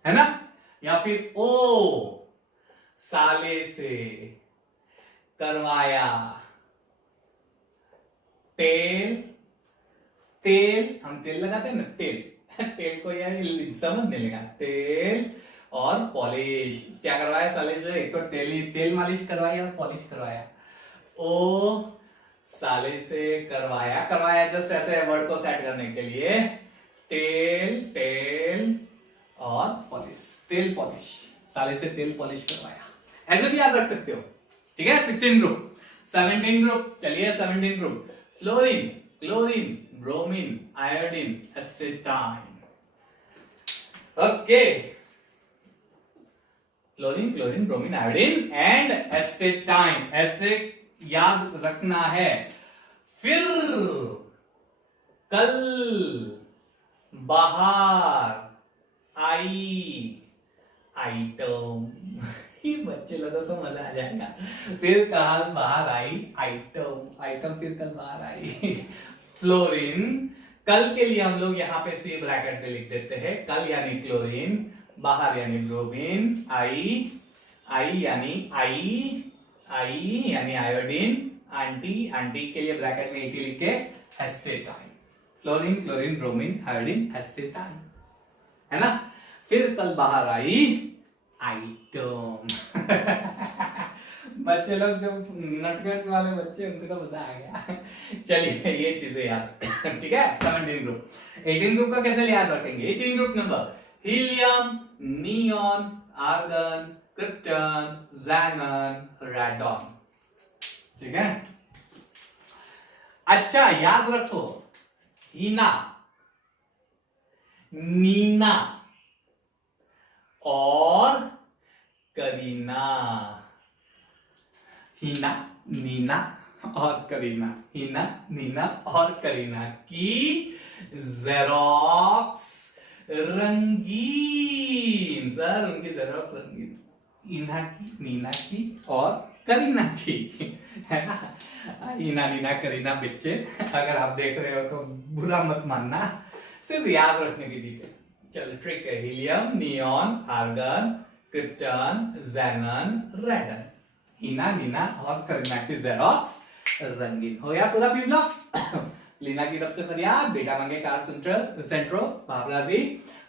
है ना। या फिर ओ साले से करवाया, तेल, तेल हम तेल लगाते हैं ना, तेल, तेल को यार समझने लगा, तेल और पॉलिश, क्या करवाया साले से? एक तो तेल मालिश करवाई और पॉलिश करवाया। ओ साले से करवाया, करवाया जस्ट ऐसे वर्ड को सेट करने के लिए, तेल, तेल और पॉलिश, तेल पॉलिश, साले से तेल पॉलिश करवाया, ऐसे भी याद रख सकते हो। ठीक है, 16 ग्रुप। 17 ग्रुप, चलिए 17 group, fluorine, chlorine, bromine, iodine, astatine. Okay, chlorine, chlorine, bromine, iodine and astatine, ऐसे याद रखना है। फिर कल बाहर आई आइटम। ये बच्चे लोगों को मजा आ जाएगा। फिर कहा बाहर आई आइटम, आइटम फिर कल बाहर आई। फ्लोरीन, कल के लिए हम लोग यहाँ पे सी ब्रैकेट में लिख देते हैं, कल यानी क्लोरीन, बाहर यानी ब्रोमीन, आई, आई यानी आई, आई यानी आयोडीन, एंटी, एंटी के लिए ब्रैकेट में एटी लिख के astatine, chlorine, chlorine, bromine, iodine, astatine, है ना। फिर कल बाहर आई आइटम। बच्चे लोग जो नटखट वाले बच्चे, उनको तो मजा आ गया। चलिए ये चीजें याद, ठीक है। 17 ग्रुप, 18 ग्रुप का कैसे याद रखेंगे? 18 group number helium, neon, argon, krypton, xenon, radon, ठीक है। अच्छा याद रखो, हीना, नीना और करीना। हीना, नीना और करीना, हीना, नीना और करीना की जेरोक्स रंगीन। सर उनकी जेरोक्स रंगीन, हीना की, नीना की और करीना की, है ना। हीना, नीना, करीना बच्चे अगर आप देख रहे हो तो बुरा मत मानना, सिर्फ याद रखने की डिटेल। चलो ट्रिक है, helium, neon, argon, krypton, xenon, radon, Heena, Neena और करीना की जेरोक्स रंगीन। हो गया पूरा पी ब्लॉक। लीना की तरफ से फरियाद, बेटा मांगे कार सेंट्रो, बाबराजी,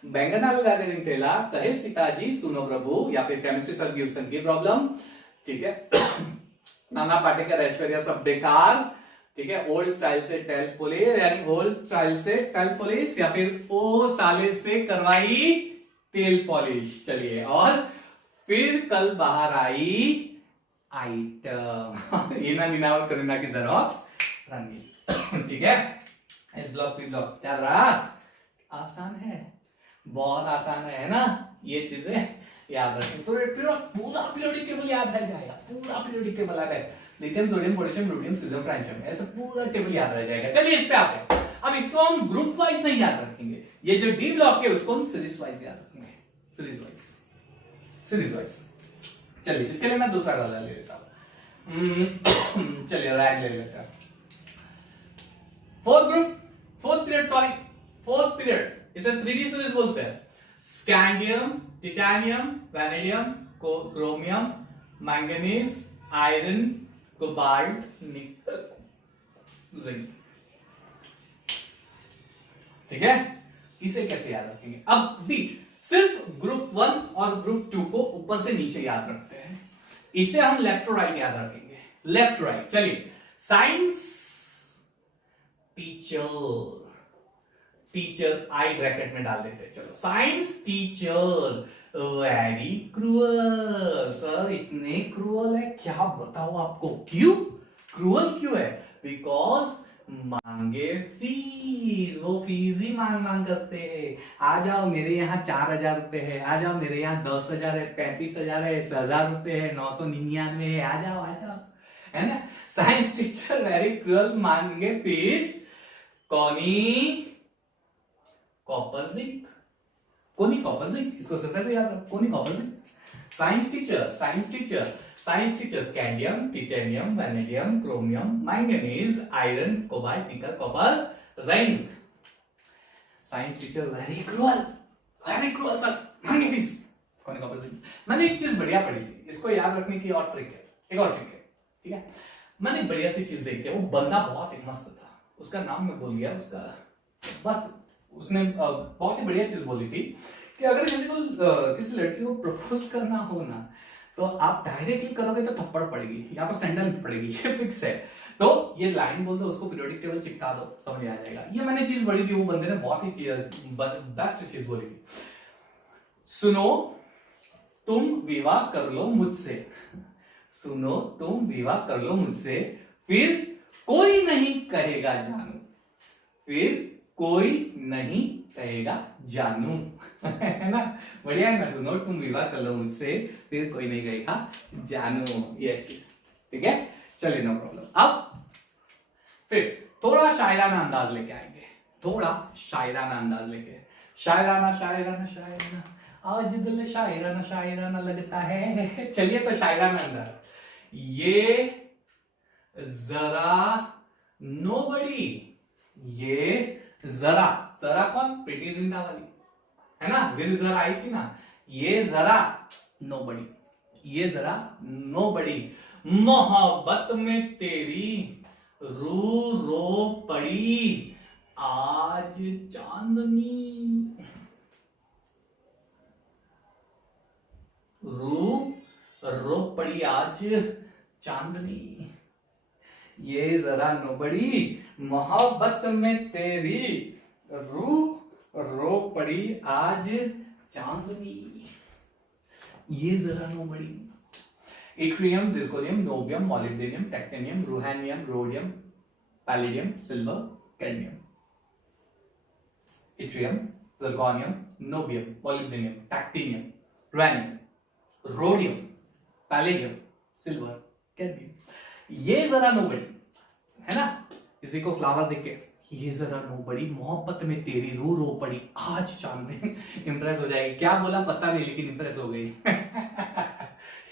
बैंगन आलू गाजर इंटेला, कहे सीताजी सुनो प्रभु, या फिर केमिस्ट्री सर गिव की प्रॉब्लम, ठीक है। नाना पाटेकर, ऐश्वर्या सब बेकार, ठीक है। ओल्ड स्टाइल से टेल पुलिस, यानी ओल्ड स्टाइल से टेल पुलिस, या फिर ओ साले से करवाई टेल पॉलिश। चलिए, और फिर कल बाहर आई आइटम। हीना, नीना और करीना की जेरोक्स रंगीन, ठीक है। इस ब्लॉक पी ब्लॉक याद रहा? आसान है, बहुत आसान है ना। ये चीजें याद रखें, पूरा पीरियोडिक टेबल याद रह जाएगा, पूरा पीरियोडिक टेबल याद है। Lithium, sodium, potassium, rubidium, caesium, francium, ऐसा पूरा टेबल याद रह जाएगा। चलिए इस पे आते हैं। अब इसको हम ग्रुप वाइज नहीं याद रखेंगे, ये जो डी ब्लॉक है उसको हम सीरीज वाइज याद रखेंगे, सीरीज वाइज, सीरीज वाइज। चलिए इसके लिए मैं दूसरा डाला ले लेता हूं। चलिए रैग ले लेता हूं। Fourth group, fourth period, sorry fourth period, इसे 3D सीरीज बोलते हैं। Scandium, titanium, vanadium, chromium, manganese, iron, cobalt, निकल, जिंक, ठीक है। इसे कैसे याद रखेंगे? अब भी सिर्फ ग्रुप 1 और ग्रुप 2 को ऊपर से नीचे याद रखते हैं, इसे हम लेफ्ट और राइट याद रखेंगे, लेफ्ट राइट। चलिए, साइंस टीचर, टीचर आई ब्रैकेट में डाल देते हैं। चलो, science teacher very cruel. Sir इतने क्रूअल है, क्या बताओ आपको। क्यों क्रूअल क्यों है? बिकॉज मांगे फीस, वो फीस ही मांग करते हैं। आ जाओ मेरे यहाँ 4,000 रुपए है, आ जाओ मेरे यहाँ 10,000 है, 35,000 है, 1,000 रुपए है, 999 है, आ जाओ, है ना। साइंस टीचर वेरी क्रूअल, मांगे fees. Connie copper zinc, Connie copper zinc, इसको सिर्फ ऐसे याद रखो, Connie copper zinc. Science teacher, science teacher, science teacher, scandium, titanium, vanadium, chromium, manganese, iron, cobalt, nickel, copper, zinc. Science teacher very cruel sir, मांगे फीस, कोनी कॉपर जिंक। मैंने एक चीज बढ़िया पढ़ी थी, इसको याद रखने की और ट्रिक है, एक और ट्रिक है, ठीक है। मैंने बढ़िया सी चीज देखी है, वो बंदा बहुत ही मस्त था, उसका नाम मैं भूल गया, उसका बस उसने बहुत ही बढ़िया चीज बोली थी कि अगर किसी को किसी लड़की को प्रपोज करना हो ना, तो आप डायरेक्टली करोगे तो थप्पड़ पड़ेगी या तो सैंडल पड़ेगी, ये फिक्स है। तो ये लाइन बोल दो, उसको पीरियोडिक टेबल चिपका दो, समझ आ जाएगा। ये मैंने चीज पढ़ी थी, वो बंदे ने बहुत ही बेस्ट चीज बोली थी। सुनो तुम विवाह कर लो मुझसे, सुनो तुम विवाह कर लो मुझसे, फिर कोई नहीं कहेगा जानू, फिर कोई नहीं कहेगा जानू। है ना, बढ़िया है ना। सुनो तुम विवाह कर लो मुझसे, फिर कोई नहीं कहेगा जानू, ये चीज, ठीक है। चलिए नो प्रॉब्लम। अब फिर थोड़ा शायराना अंदाज लेके आएंगे, थोड़ा शायराना अंदाज लेके। शायराना शायराना शायराना, आज दिल शायराना शायराना लगता है। चलिए तो शायराना अंदाज। ये जरा नोबडी, ये जरा, जरा कौन? प्रीति जिंटा वाली, है ना, विल जरा आई थी ना। ये जरा नोबडी, ये जरा नोबडी, मोहब्बत में तेरी रू रो पड़ी आज चांदनी। रू रो पड़ी आज चांदनी, ये जरा नोबड़ी मोहब्बत में तेरी रू रो पड़ी आज चांदनी, ये जरा nobody. Yttrium, zirconium, niobium, molybdenum, titanium, ruhenium, rhodium, palladium, silver, cadmium. Yttrium, zirconium, niobium, molybdenum, titanium, ruhenium, rhodium, palladium, silver, cadmium. ये जरा नोबड़ी है ना, किसी को फ्लावर देख के ये जरा नोबड़ी मोहब्बत में तेरी रू रो पड़ी आज चांदनी, इंप्रेस हो जाएगी। क्या बोला पता नहीं, लेकिन इंप्रेस हो गई।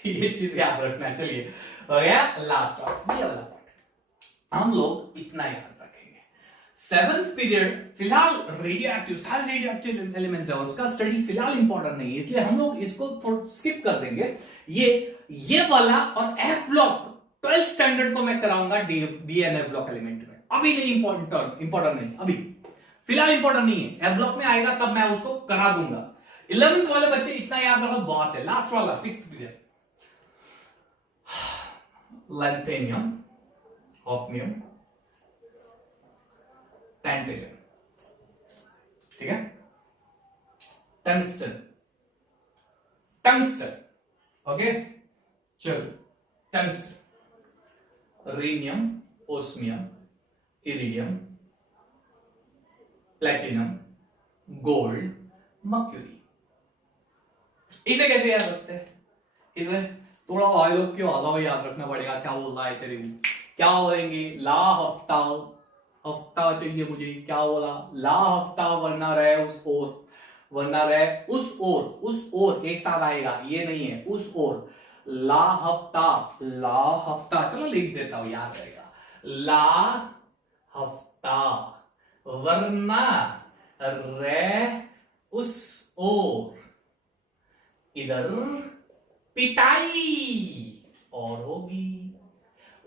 ये चीज याद रखना। चलिए हो गया लास्ट पार्ट, ये वाला पार्ट हम लोग इतना याद रखेंगे। सेवंथ पीरियड फिलहाल रेडियोएक्टिव, सारे रेडियोएक्टिव एलिमेंट्स है, उसका स्टडी फिलहाल इंपॉर्टेंट नहीं है, इसलिए हम लोग इसको स्किप कर देंगे। ये वाला और एफ ब्लॉक 12th स्टैंडर्ड को मैं कराऊंगा डीएनएफ ब्लॉक एलिमेंट में, अभी नहीं इंपॉर्टेंट नहीं, अभी फिलहाल इंपॉर्टेंट नहीं है। एफ ब्लॉक में आएगा तब मैं उसको करा दूंगा। 11th वाले बच्चे इतना याद रखो बहुत है। लास्ट वाला 6th पीरियड, लैंथेनियम, ऑफ्नियम, टैंटेलियम, ठीक है, टंगस्टन, ओके, चलो tungsten, rhenium, osmium, iridium, platinum, gold, mercury. इसे कैसे याद रखते हैं? इसे थोड़ा भाई लोग की आधा याद रखना पड़ेगा। क्या बोल रहा है तेरे को, क्या बोलेंगे? ला हफ्ता, हफ्ता चाहिए मुझे, क्या बोला? ला हफ्ता वरना रहे उस ओर, वरना रहे उस ओर, उस ओर एक साथ आएगा, ये नहीं है उस ओर। ला हफ्ता, ला हफ्ता, चलो लिख देता हूं, याद रहेगा। ला हफ्ता वरना रह उस ओर, इधर पिटाई और होगी।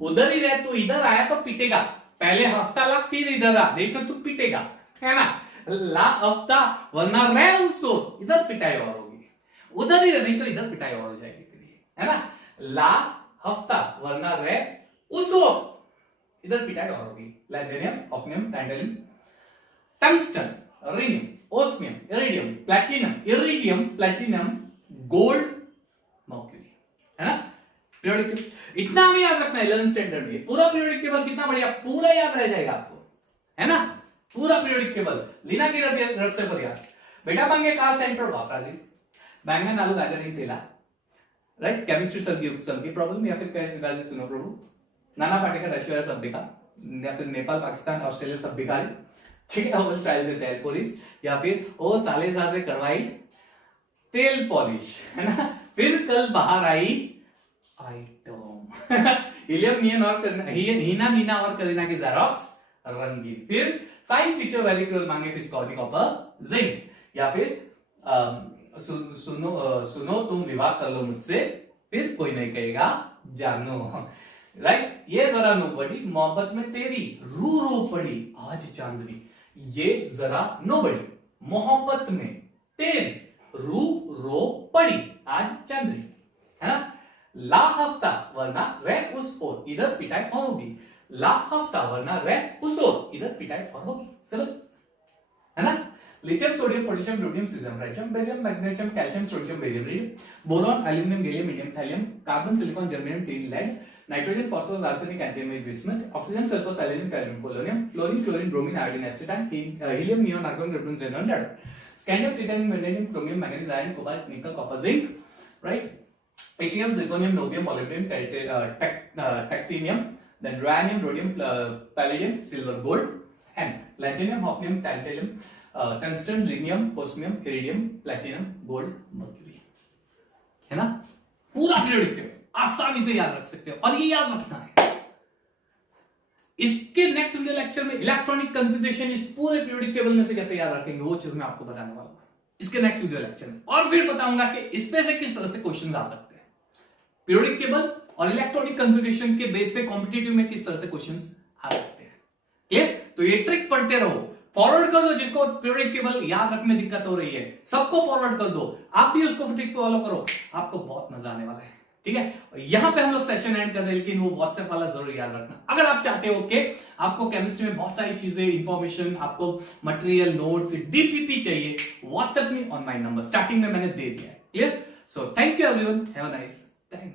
उधर ही रह, तू इधर आया तो पिटेगा, पहले हफ्ता लग फिर इधर आ, नहीं तो तू पिटेगा, है ना। ला हफ्ता वरना रह उस ओर, इधर पिटाई और होगी। उधर ही रह, नहीं तो इधर पिटाई और हो जाएगी तेरी, है ना। ला हफ्ता वरना रह उस ओर, इधर पिटाई और होगी। Lanthanum, hafnium, tantalum, tungsten, rhenium, osmium, iridium, platinum, gold, mercury, है ना। पीरियोडिक टेबल इतना हमें याद रखना है 11th स्टैंडर्ड में। पूरा पीरियोडिक टेबल कितना बढ़िया, पूरा याद रह जाएगा आपको, है ना। पूरा पीरियोडिक टेबल लीना की रब से पर याद। बेटा मांगे कार सेंटर वापराजी, बैंगन आलू गाजर नहीं तेला, राइट। केमिस्ट्री सबकी प्रॉब्लम, या फिर कैसे सुनो प्रभु, नाना पाटेकर रशिया सभ्यता, या फिर नेपाल पाकिस्तान ऑस्ट्रेलिया सभ्यता, ठीक है। ओवल स्टाइल से तेल पॉलिश, या फिर ओ साले सा से करवाई तेल पॉलिश, है ना। फिर कल बाहर आई आइटम इलियम नियन और हीना मीना और करीना की जेरोक्स रंगीन। फिर साइन चिचो वैलिक्यूल मांगे फिस्कॉर्नी कॉपर जिंक, या फिर सुनो तुम विवाह कर लो मुझसे, फिर कोई नहीं कहेगा जानो, राइट। ये जरा नोबड़ी मोहब्बत में तेरी रू रो पड़ी आज चांदनी, ये जरा नोबड़ी मोहब्बत में तेरी रू रो पड़ी आज चांदनी, है ना। ला हफ्ता वरना रह उस ओर, इधर पिटाई और होगी। ला हफ्ता वरना रह उस ओर, इधर पिटाई और होगी, समझ, है ना। Lithium, sodium, potassium, rhodium, caesium, राइटियम, barium, magnesium, calcium, sodium, barium, radium, boron, aluminium, gallium, medium, thallium, carbon, silicon, germanium, tin, lead, nitrogen, phosphorus, arsenic, antimony, bismuth, oxygen, sulphur, selenium, cadmium, polonium, fluorine, chlorine, bromine, iodine, एसीटाइन, helium, neon, argon, Neptune, xenon, dead, scandium, titanium, magnesium, chromium, manganese, iron, cobalt, nickel, copper, zinc, right. Yttrium, zirconium, niobium, molybdenum, titanium, then uranium, rhodium, palladium, silver, gold, and lanthanum, hafnium, tantalum, tungsten, rhenium, osmium, iridium, platinum, gold, mercury, है ना। पूरा पीरियोडिक टेबल आसानी से याद रख सकते हो, और ये याद रखना है। इसके नेक्स्ट वीडियो लेक्चर में इलेक्ट्रॉनिक कन्फिगरेशन इस पूरे पीरियोडिक टेबल में से कैसे याद रखेंगे, वो चीज मैं आपको बताने वाला हूं इसके नेक्स्ट वीडियो लेक्चर में, और फिर बताऊंगा कि इस पे से किस तरह से क्वेश्चन आ सकते हैं। पीरियोडिक टेबल और इलेक्ट्रॉनिक कन्फिगरेशन के बेस पे कॉम्पिटिटिव में किस तरह से क्वेश्चंस आ सकते हैं। क्लियर? तो ये ट्रिक पढ़ते रहो, फॉरवर्ड कर दो जिसको प्रेडिक्टेबल याद रखने में दिक्कत हो रही है, सबको फॉरवर्ड कर दो, आप भी उसको ट्रिक फॉलो करो, आपको बहुत मजा आने वाला है। ठीक है, यहां पे हम लोग सेशन एंड कर रहे हैं, लेकिन वो व्हाट्सएप वाला जरूर याद रखना। अगर आप चाहते हो कि आपको केमिस्ट्री में बहुत सारी चीजें, इंफॉर्मेशन, आपको मटेरियल, नोट्स, डीपीपी चाहिए, व्हाट्सएप में ऑन माय नंबर स्टार्टिंग में मैंने दे दिया है। Clear? So thank you everyone, have a nice time.